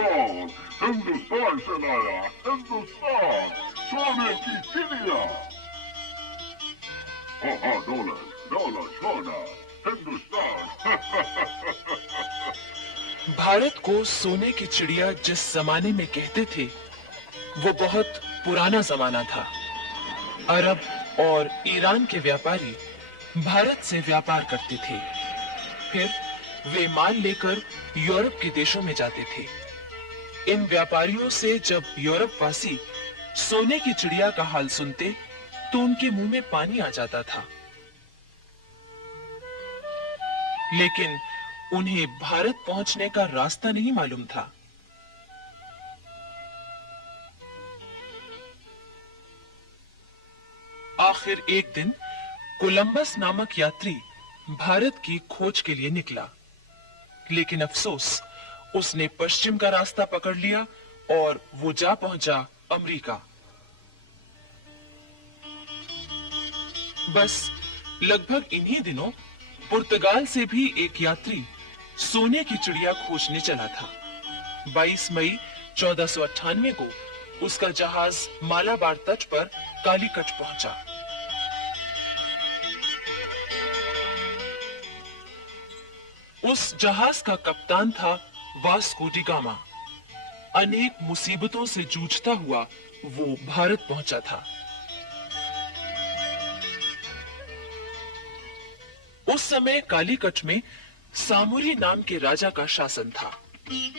हिंदुस्तान हिंदुस्तान से लाया हिंदुस्तान सोने की चिड़िया। हाँ डॉलर डॉलर सोना हिंदुस्तान। भारत को सोने की चिड़िया जिस जमाने में कहते थे वो बहुत पुराना जमाना था। अरब और ईरान के व्यापारी भारत से व्यापार करते थे, फिर वे माल लेकर यूरोप के देशों में जाते थे। इन व्यापारियों से जब यूरोप वासी सोने की चिड़िया का हाल सुनते तो उनके मुंह में पानी आ जाता था, लेकिन उन्हें भारत पहुंचने का रास्ता नहीं मालूम था। आखिर एक दिन कोलंबस नामक यात्री भारत की खोज के लिए निकला, लेकिन अफसोस उसने पश्चिम का रास्ता पकड़ लिया और वो जा पहुंचा अमेरिका। बस लगभग इन्हीं दिनों पुर्तगाल से भी एक यात्री सोने की चिड़िया खोजने चला था। 22 मई 1498 को उसका जहाज मालाबार तट पर कालीकट पहुंचा। उस जहाज का कप्तान था वास्को डी गामा। अनेक मुसीबतों से जूझता हुआ वो भारत पहुंचा था। उस समय कालीकट में सामुरी नाम के राजा का शासन था।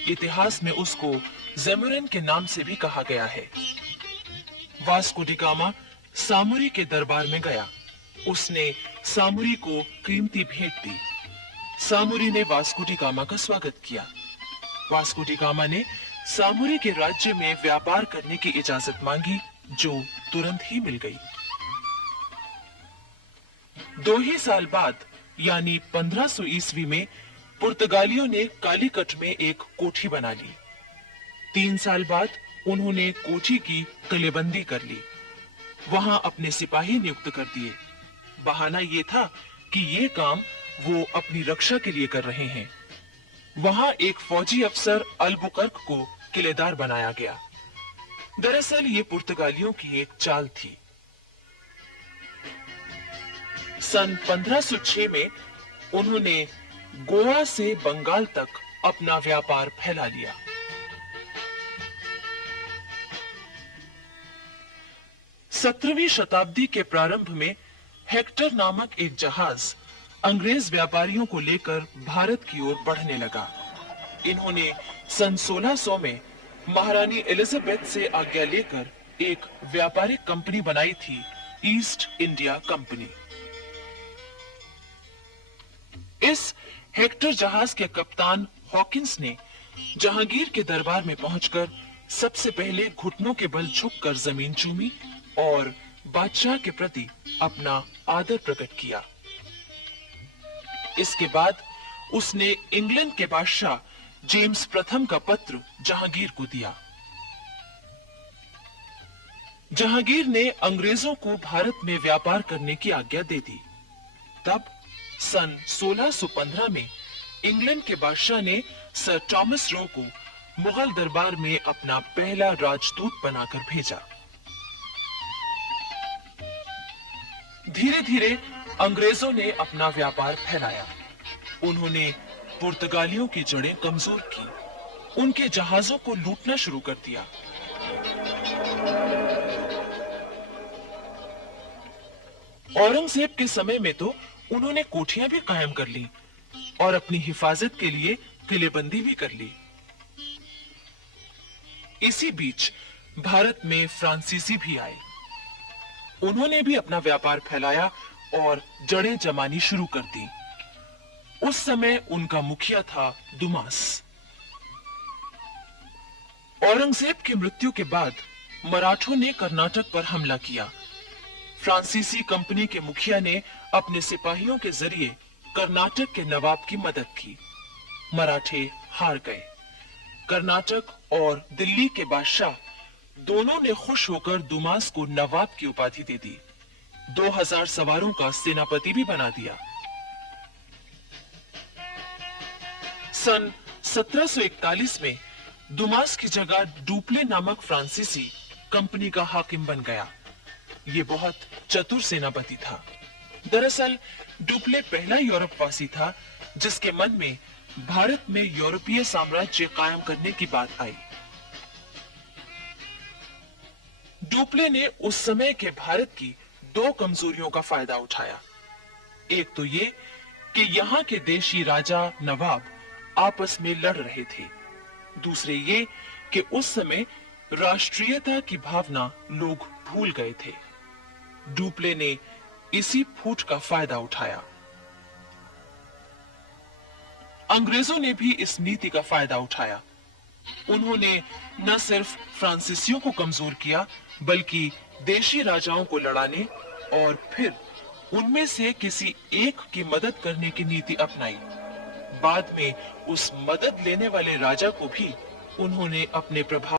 इतिहास में उसको ज़ेमुरिन के नाम से भी कहा गया है। वास्को डी गामा सामुरी के दरबार में गया। उसने सामुरी को कीमती भेंट दी। सामुरी ने वास्को डी गामा का स्वागत किया। वास्को डी गामा ने सामुरी के राज्य में व्यापार करने की इजाजत मांगी, जो तुरंत ही मिल गई। 2 ही साल बाद यानी 1500 ईस्वी में पुर्तगालियों ने कालीकट में एक कोठी बना ली। 3 साल बाद उन्होंने कोठी की किलेबंदी कर ली। वहां अपने सिपाही नियुक्त कर दिए। बहाना ये था कि ये काम वो अपनी रक्षा के लिए कर रहे हैं। वहां एक फौजी अफसर अल्बुकर्क को किलेदार बनाया गया। दरअसल ये पुर्तगालियों की एक चाल थी। सन 1506 में उन्होंने गोवा से बंगाल तक अपना व्यापार फैला लिया। सत्रहवीं शताब्दी के प्रारंभ में हेक्टर नामक एक जहाज अंग्रेज व्यापारियों को लेकर भारत की ओर बढ़ने लगा। इन्होंने सन 1600 में महारानी एलिजाबेथ से आज्ञा लेकर एक व्यापारिक कंपनी बनाई थी, ईस्ट इंडिया कंपनी। इस हेक्टर जहाज के कप्तान हॉकिंस ने जहांगीर के दरबार में पहुंचकर सबसे पहले घुटनों के बल झुककर जमीन चूमी और बादशाह के प्रति अपना आदर प्रकट किया। इसके बाद उसने इंग्लैंड के बादशाह जेम्स प्रथम का पत्र जहांगीर को दिया। जहांगीर ने अंग्रेजों को भारत में व्यापार करने की आज्ञा दे दी। तब सन 1615 में इंग्लैंड के बादशाह ने सर थॉमस रो को मुगल दरबार में अपना पहला राजदूत बनाकर भेजा। धीरे धीरे अंग्रेजों ने अपना व्यापार फैलाया। उन्होंने पुर्तगालियों की जड़ें कमजोर की, उनके जहाजों को लूटना शुरू कर दिया। औरंगजेब के समय में तो उन्होंने कोठियां भी कायम कर ली और अपनी हिफाजत के लिए किलेबंदी भी कर ली। इसी बीच भारत में फ्रांसीसी भी आए। उन्होंने भी अपना व्यापार फैलाया और जड़ें जमानी शुरू कर दी। उस समय उनका मुखिया था दुमास। औरंगजेब की मृत्यु के बाद मराठों ने कर्नाटक पर हमला किया। फ्रांसीसी कंपनी के मुखिया ने अपने सिपाहियों के जरिए कर्नाटक के नवाब की मदद की। मराठे हार गए। कर्नाटक और दिल्ली के बादशाह दोनों ने खुश होकर दुमास को नवाब की उपाधि दे दी। 2000 सवारों का सेनापति भी बना दिया। सन 1741 में दुमास की जगह डुप्ले नामक फ्रांसीसी कंपनी का हाकिम बन गया। ये बहुत चतुर सेनापति था। दरअसल डुप्ले पहला यूरोपवासी था जिसके मन में भारत में यूरोपीय साम्राज्य कायम करने की बात आई। डुप्ले ने उस समय के भारत की दो कमजोरियों का फायदा उठाया। एक तो ये कि यहाँ के देशी राजा नवाब आपस में लड़ रहे थे। दूसरे ये कि उस समय राष्ट्रीयता की भावना लोग भूल गए थे। डुप्ले ने इसी फूट का फायदा उठाया। अंग्रेजों ने भी इस नीति का फायदा उठाया। उन्होंने न सिर्फ फ्रांसीसियों को कमजोर किया बल्कि देशी राजाओं को लड़ाने और फिर उनमें से किसी एक की मदद करने की नीति अपनाई। बाद में उस मदद लेने वाले राजा को भी उन्होंने अपने प्रभाव